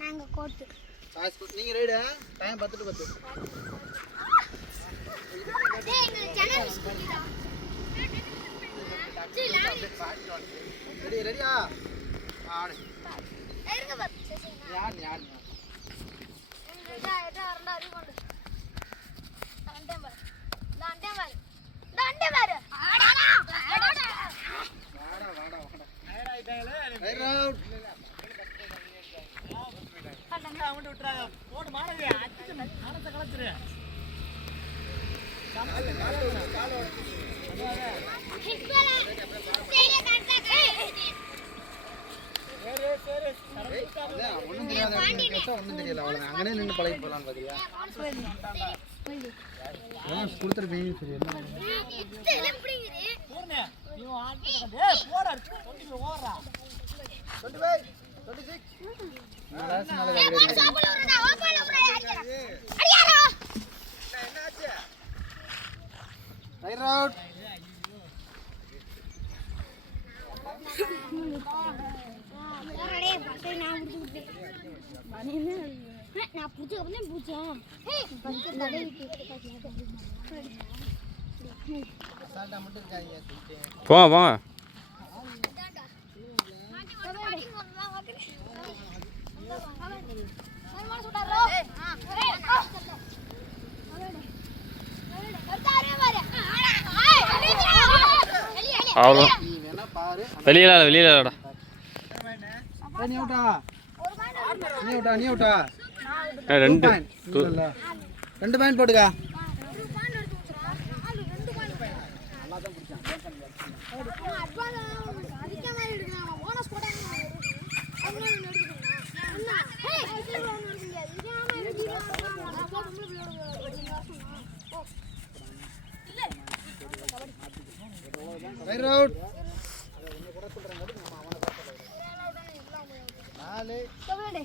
நாங்க கோட் நீங்க ready time 10 to 10 ready ரெடியா ஆடு இருங்க பாத்து யார் எடா வரண்டா அது கொண்டு டாண்டே பாரு ஆடா வாடா ஆயிட்டாங்களே ரைட் அவுட் அவன்ட விட்டுறாங்க போடு மாறவே அடிச்சு மனச கலச்சுறே கால ஹிட்பல சேரிய கட்டக்க சரி ஒண்ணும் தெரியல அவ்வளவு அங்கனே நின்னு பழகி போலாம் பாத்தியா குடுத்துறீங்க சரி என்ன போறனே நீ ஆடிட்டு ஏய் போடா 20 ஓவரா 25 26 நாலாஸ் நாளை ரெடி சாப்பிட வரடா ஓபல அடியாரோ என்ன ஆச்சு ரைட் அவுட் போறடே பட்டை நான் புடிச்சிட்டேன் நான் புடிச்ச புடிச்சேன் பச்சை தடை சால்டா மட்டும் இருக்காங்க போங்க அவ்வளோ வெளியிலடா நீ அவுட்டா ரெண்டு பாயிண்ட் போட்டுக்கா ரைட் அவுட் நாலே கபடி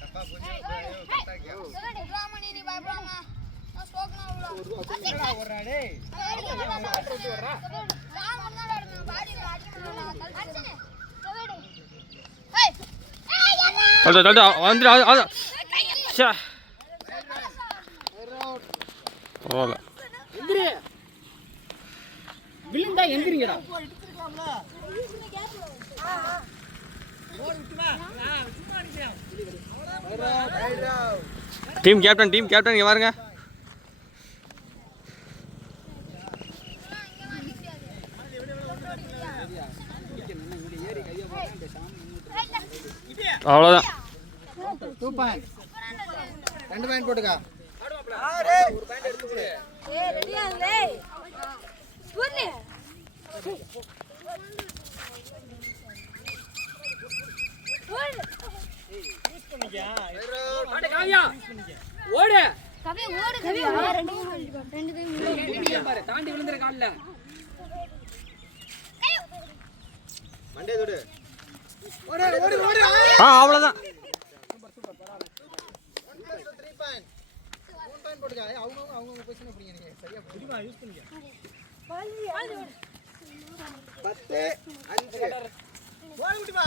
டப்பா போச்சு கட்டா கேவ் ராமணி நீ பயப்படாம நான் ஸ்டோக்னா ஓடுறா டேய் ஓடுறா ராமன் தான் ஆடுன பாடி அடிக்கணும் அடிச்சனே கபடி ஹே அட வந்துடா ச்சே ஓல எந்திரி விழுந்தா எந்திரிங்கடா எடுத்துக்கலாம்ல ஓடு விட்டுமா சும்மா அடிச்சேன் டீம் கேப்டன் இங்க பாருங்க அவ்வளவுதான் 2 பாயிண்ட் 2 பாயிண்ட் போட்டுக்கா ஒரு பாயிண்ட் எடுத்து கொடு ஏய் ரெடியா இல்லே போடு யூஸ் பண்ணிக்க ஆட காவியா ஓடு கவி ரெண்டு பாரு தாண்டி விழுந்துற கால்ல மண்டே தொடு ஓடு அவ்வளவுதான் சூப்பர் 3 பாயிண்ட் 3 பாயிண்ட் போடுங்க அவங்க பொசிஷன் புடிங்க நீங்க சரியா புடிமா யூஸ் பண்ணிக்க 10 5 ஓடு விட்டுமா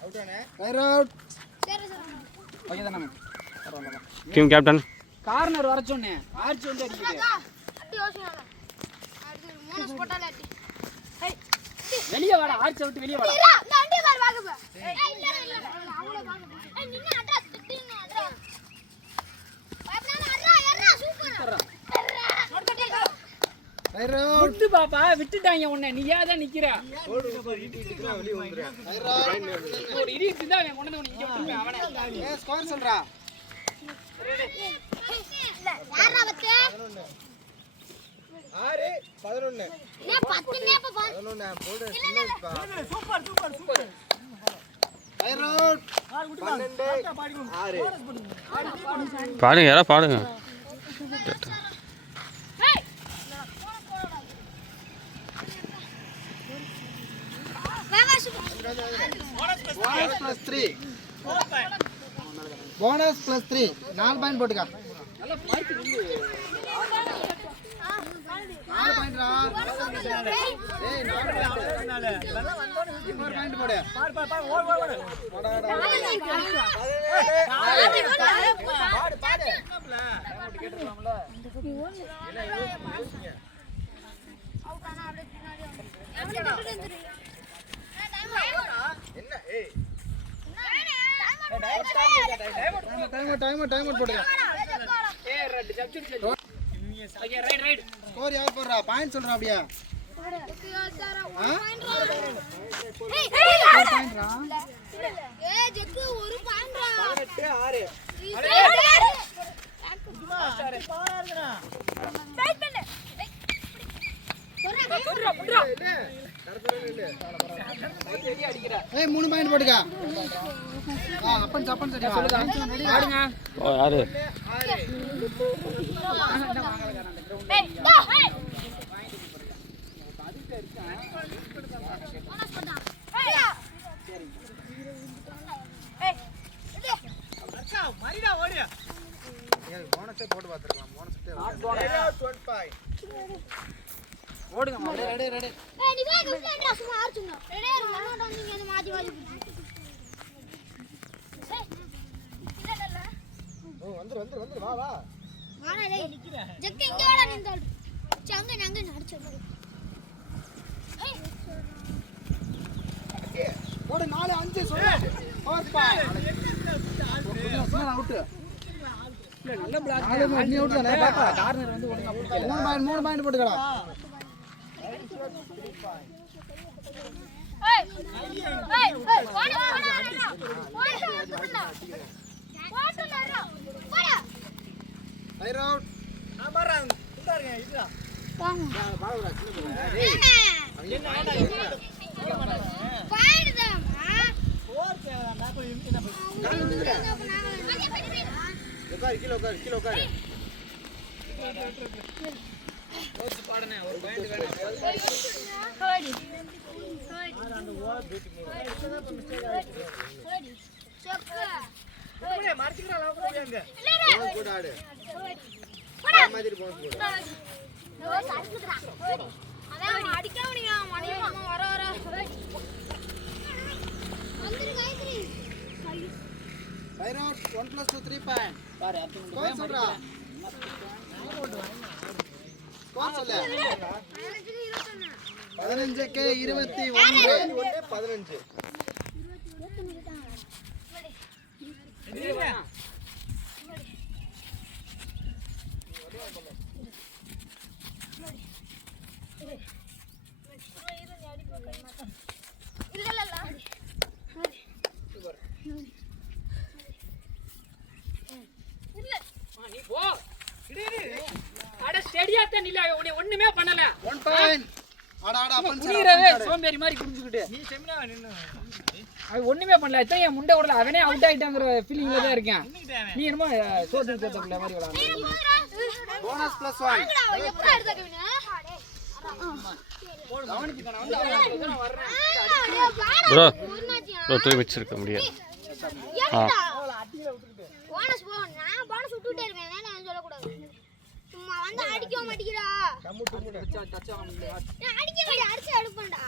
அவுட் ஆனே ரைட் அவுட் சரி ஓகே தானே டீம் கேப்டன் கார்னர் வர சொன்னே ஆர்ச் வந்து அடிக்குது அடி யோசனால அடி மூணு ஸ்பாட்டால அடி ஹேய் வெளிய வாடா ஆர்ச் விட்டு வெளிய வாடா இந்த அடி பார் வாங்க ஏய் இல்ல அவளோ வாங்க ஏய் நின்னு அட்ரா திட்டிங்க அட்ரா பயப்படாம அட்ரா எர்ரா சூப்பர் ரைட் அவுட் விட்டு பாப்பா விட்டுட்டாங்க உன்னை நீ ஏன் தான் நிக்கிற ஓடு இடிக்குறா வெளிய வந்துற ரைட் அவுட் ஓடு இடிக்கு தான் அவன் கொண்டு வந்து இங்க விட்டுமே அவனே ஏ ஸ்கோர் சொல்றா இல்ல யாரா பத்து 6 11 நே 10 நே 11 போடு சூப்பர் ரைட் அவுட் 12 6 பாடுங்க யாரா பாடுங்க போனஸ் +3 4 பாயிண்ட் போட்டுக்க நல்லா பாயிண்ட் நில்லு 4 பாயிண்ட் ரா டைம் போடுங்க. ஓகே ரைட் ஸ்கோர் யார் போடுறா? பாயிண்ட் சொல்றா அப்படியே. ஜெக்கு ஒரு பாயிண்ட்ரா 18 6 3 பாயிண்ட் போடுங்க. அப்பன் சப்பன் சரி ஆடுங்க. ஓ யாரு போனஸே போட்டு பாத்துறலாம். போனஸ் ஓடுங்க. ரெடி நீ போய் குஸ்டா சும்மா ஆர்ச்சுங்க. ரெடியா இருங்க. அண்ணா வந்து இங்க மாத்தி வந்து வா வாடா டேய். ஜெக்கு இங்க வாடா நின்னுடு. சங்க நங்க நடிச்சோம். போடு 4 5 சொல்லு. ஓப்பா அவுட். நல்ல பிளாக். நீ அவுட் தானே பாப்பா. கார்னர் வந்து ஒழுங்கா பிடிக்கல. 3 பாயிண்ட் போட்டுக்கடா. Fire out. கீழே உட்காரு. பாடுனே ஒரு பாயிண்ட் வேணும். போடாடு மாதிரி போன் போடு. Fire out. 1 + 2 3 பாயிண்ட். பாரு ஸ்கோர் சொல்றா. ஸ்கோர் சொல்லு. 15க்கு 21 15. நீ போ. அட ஸ்டேடியாத்த நில்ல. உன்னை ஒண்ணுமே பண்ணல. 1 பாயிண்ட். ஆடா அப்பன் புரியறவே சோம்பேறி மாதிரி குடிஞ்சுக்கிட்டு. நீ செமினா நின்னு. அவன் ஒண்ணுமே பண்ணல. எத்தனை முண்டை ஓடல. அவனே அவுட் ஆயிட்டாங்கற ஃபீலிங்ல தான் இருக்கேன். நீ என்னமோ சோத்து தேத்தப்ல மாதிரி விளையாடுற. போனஸ் +1. எப்படா எடுத்தக்கவினா? கவனிச்சுக்கணும். வந்து அவன் வர்றேன். ப்ரோ 2 மினிட்ஸ் இருக்க முடியாது. போனஸ் போ. நான் போனஸ் விட்டுட்டே இருக்கேன். நான் சொல்ல கூடாது. சும்மா வந்து அடிக்க மாட்டீங்கடா. டச் ஆக முடியல. நான் அடிக்க மாட்டேன். அடிச்சு அடிப்பேன்டா.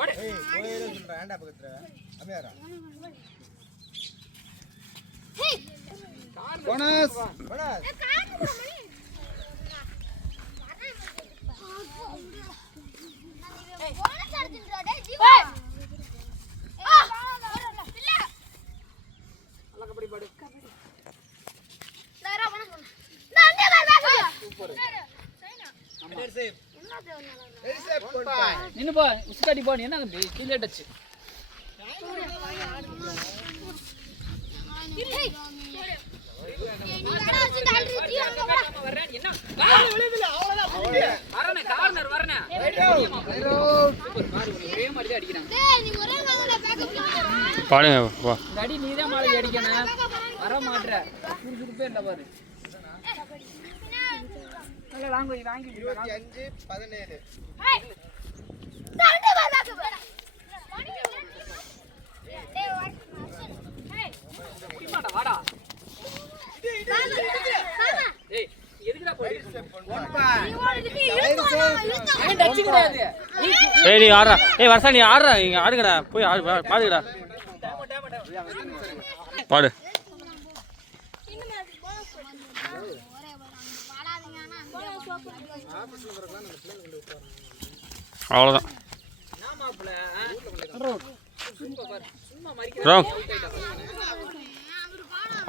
ஓடு. போயிரே சொல்றா. ஆண்டா பக்கத்துல. அம்மையாரா. ஹே போனஸ். காத்து போ மணி. போனஸ் அடிச்சுடா டேய் ஜீவா. இல்ல. நல்ல கபடி பாடு. டேரா போனஸ் பண்ணு. நான் அங்க வா. சூப்பர். Very safe. என்னது நல்லா. Very safe. 1 பாயிண்ட். நின்னு போ. உஸ்காடி போ. என்ன தம்பி? கீழே டச். நீ கடை வச்சிட்டு ஆல்ரெடி ஜீவா அங்க வா. வர்றேன். என்ன? கார்னர் விழுதுல. அவ்வளவுதான். வரனே கார்னர் வரனே. Fire out. சூப்பர். கார் ஒரே மாதிரி தான் அடிக்கிறாங்க. டேய் நீ ஒரே மாதிரில பேக்கப் பண்ணு. பாடுங்க வா. அடி நீ தான் மாலை அடிக்கணும். வர மாட்ற. சுறுசுறுப்பே இல்ல பாரு. நல்ல வாங்கி 25 17. ஏய் தரண்டே வா பேக்கப். டேய் வா. ஏய் குடிமாடா வாடா. மாமா ஏய் எதுக்குடா போறீங்க? அவன் டச்சு கிடையாது. ஏய் நீ ஆடுறா. ஏய் வருஷா நீ ஆடுறா. இங்கே ஆடுங்கடா. போய் பாடுங்கடா. பாடு. அவ்வளோதான்.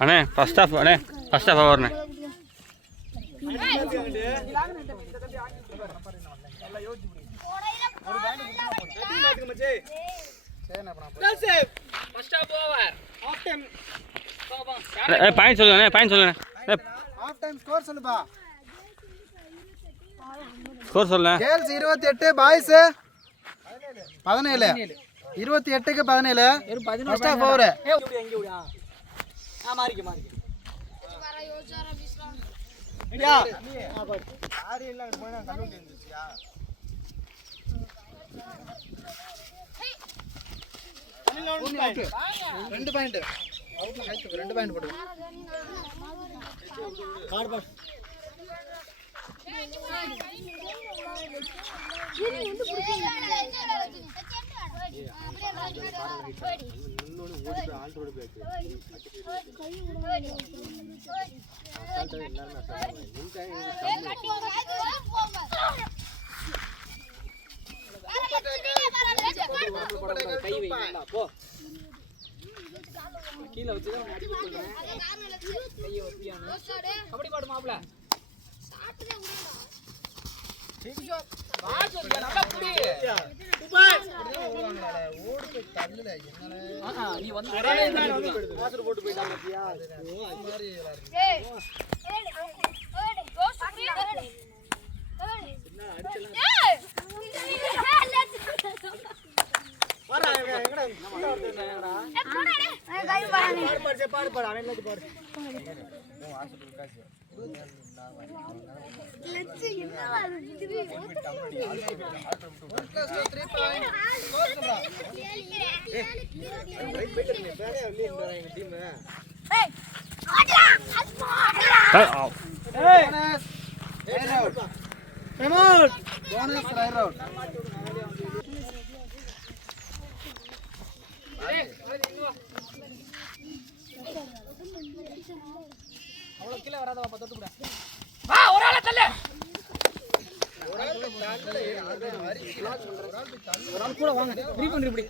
அண்ணே ஃபர்ஸ்ட் ஆஃப் வரண்ணே. பாயிண்ட் சொல்லுங்க. ஆஃப் டைம் ஸ்கோர் சொல்லுப்பா. ஸ்கோர் சொல்ல. Girls 28, boys 17. 28க்கு 17. First half over. ரெண்டு பாயிண்ட் போட்டு. கீழே வச்சுதான் அப்படி பாடு மாப்பிள்ள. நீ வந்து போட்டு போயிட்டாங்க. Bonus right out. அவ்வளவு கீழே வராத பாப்பா, தொட்டு கூட வா. ஒரு ஆளை தள்ளு. ஒரு ஆள் கூட வாங்க. ஃப்ரீ பண்ணு இப்படி.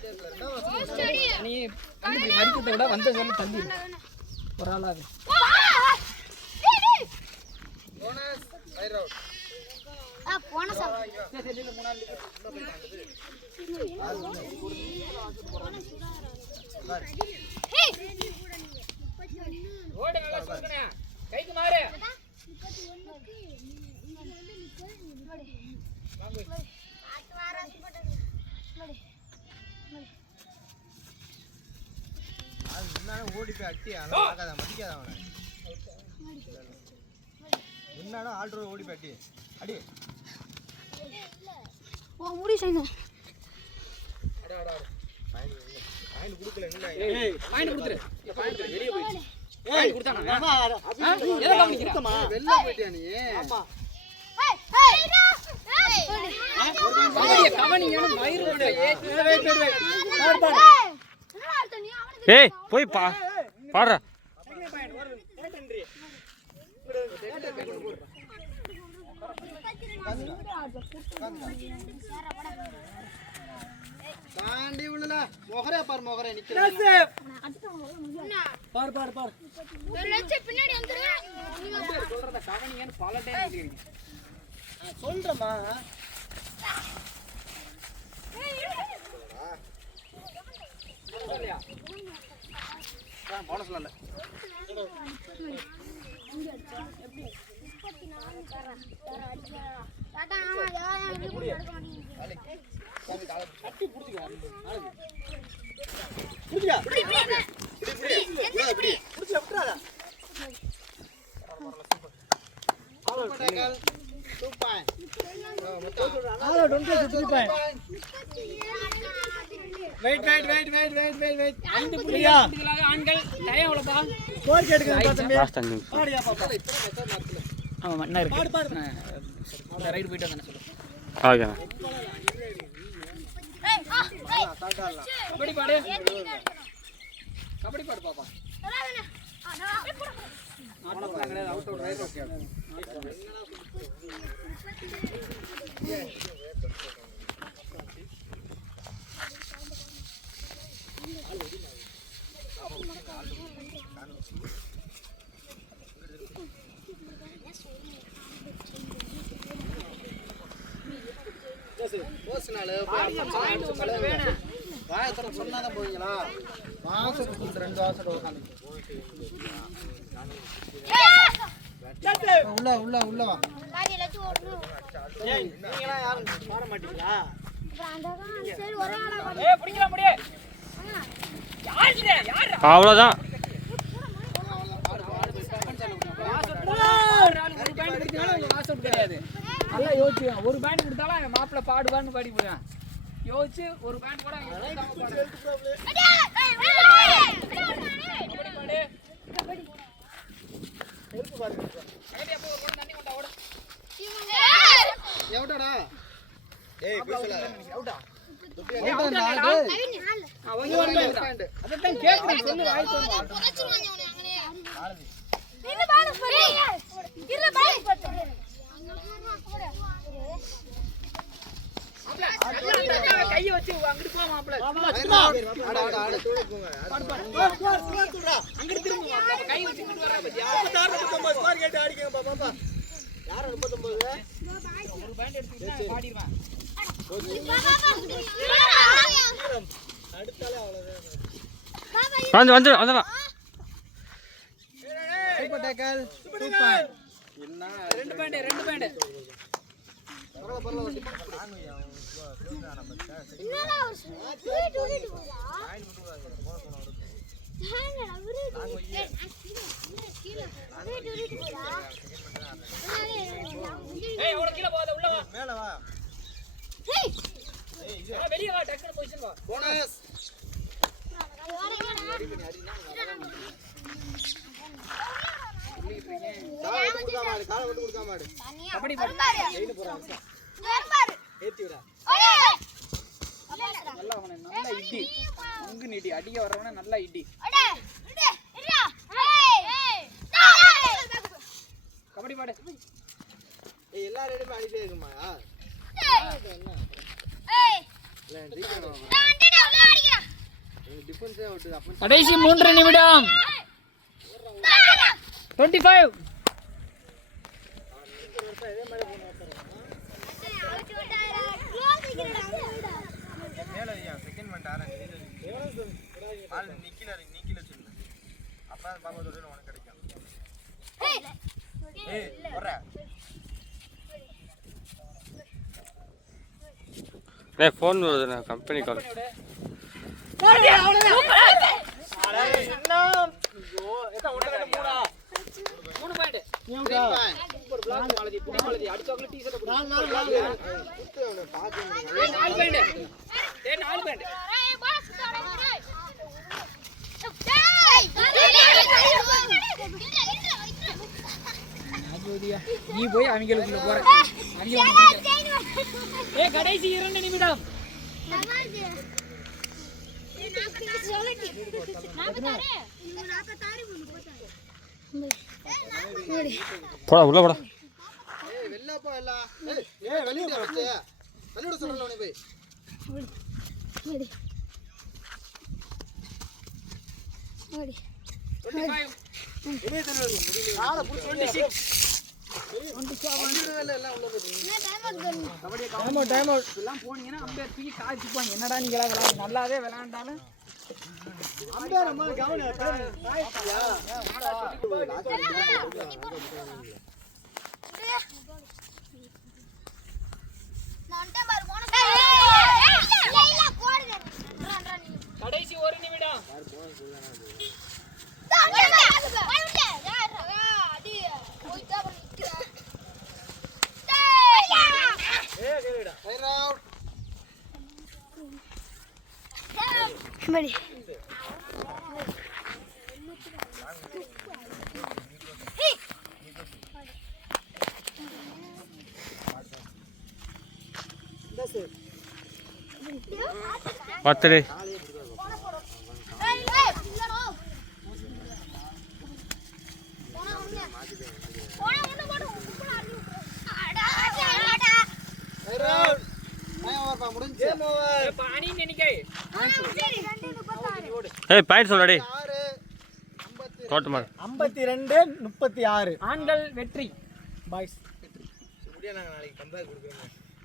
நீ இப்படி மரிக்கத்தை விட வந்த சொல்லி தள்ளி ஒரு ஆளாது. Bonus right out. போனஸ் ஓடு நல்லா சுத்துனே. கைக்கு மாறு. ஓடி போய் அட்டி அழகாத மதிக்காத அவனை. முன்னாடி ஆல்ட்ரோ ஓடி போய் அட்டி அடி. முடி செய்யுங்க. பாயிண்ட் கொடுக்கல. ஏய் பாயிண்ட் கொடுத்துரு. பாயிண்ட் வெளிய போயிடுச்சு. பாயிண்ட் கொடுத்தானா? எதை கவனிக்கிறமா? வெளிய போய்ட்டியா நீ? ஆமா. கவனியான மயிறு ஓடு. ஏய் போய் பாடுறா. தாண்டி உள்ளல மொகரே பார், மொகரே நிக்கிற. பார் பார் பார். ஒரு லட்சம் பின்னாடி வந்துருங்க. நீங்க சொல்றத கவனியன்னு பல டைம் சொல்றீங்க. சொல்றமா. சொல்லியா? போனஸ்ல இல்ல. டாடா யாரும் எடுக்க மாட்டீங்க. கட்டி புடிச்சுக்க. புடியா? இப்படி இப்படி. புடிச்சு விட்டுறாத. சூப்பர். ஆளோ டோன்ட் சூப்பர். வெயிட். 5 புள்ளிகளாக ஆண்கள். டைம் எவ்வளவுப்பா? ஸ்கோர் கேட்டுங்க தம்பி. லாஸ்ட் 5 நிமிஷம். பாடியா பாப்பா. ஆமாம் என்ன இருக்கு இந்த ரைடு போயிட்டு வந்தேன் சொல்லு. ஓகேண்ணா. கபடி பாடு கபடி பாடு பாப்பா. சொன்னாதான் போவீங்களா? வாசல் 2 வாசல் உட்காந்து உள்ள வா. அவ்வளோதான். கிடையாது. நல்லா யோசிச்சு ஒரு பேண்ட் கொடுத்தாலும் மாப்பிள்ள பாடுவான்னு பாடி போயிடான். யோசிச்சு ஒரு பேண்ட் கூட எவடா? ஏய் அதான் கேக்குறேன் சொல்லு வாய் சொல்லு. கையை வச்சு அங்கிட்டு போ மாப்பிள்ள. அங்கிட்டு திரும்ப கை வச்சு இங்கிட்டு வர பத்தியா? ஒரு பேண்ட் எடுத்துக்கிட்டா பாடிடுவேன். வந்துடலாம். ரெண்டு பேண்ட் ஏய் அவள கீழ போகாத உள்ள வா மேல வா ஏய் வெளிய வா டக்குனு பொசிஷன் வா போனஸ் கால விட்டு கொடுக்காம ஆடு கபடி பாரு ஏய் போறான் பாரு ஏத்தி விடா நல்லா அவன நல்லா இடி அங்க நீடி அடிக்க வரவன நல்லா இடி கபடி பாடு ஏய் எல்லா ரெடியும் அடிட்டே இருக்குமா கடைசி 3 நிமிடம் 25 ஃபோன் வருதுண்ணா கம்பெனி கால். நீ போய் அவங்களுக்குள்ள போற கடைசி 2 நிமிடம் போடா உள்ள போடா. வெளியப்பா எல்லாம் ஏய் வெளிய வச்சு வெளிய சொல்லல உனே போய் ஓடி 25 இவே தெரியல ஆளை புடி 26 எல்லாம் உள்ள போய் டைம் அவுட் எல்லாம் போனீங்கன்னா அம்பேர் தூக்கி காய்ச்சிப்பாங்க. என்னடா நீங்க விளையாட நல்லாவே விளையாண்டாலும் அம்பேர் நம்ம கவனி காய்ச்சியா கடைசி 1 நிமிடம் பத்து ஏய் பாயிண்ட் சொல்லடி தோட்டமா 52-36 ஆண்கள் வெற்றி பாய்ஸ் நாளைக்கு கம்பேக் கொடுக்குறோம்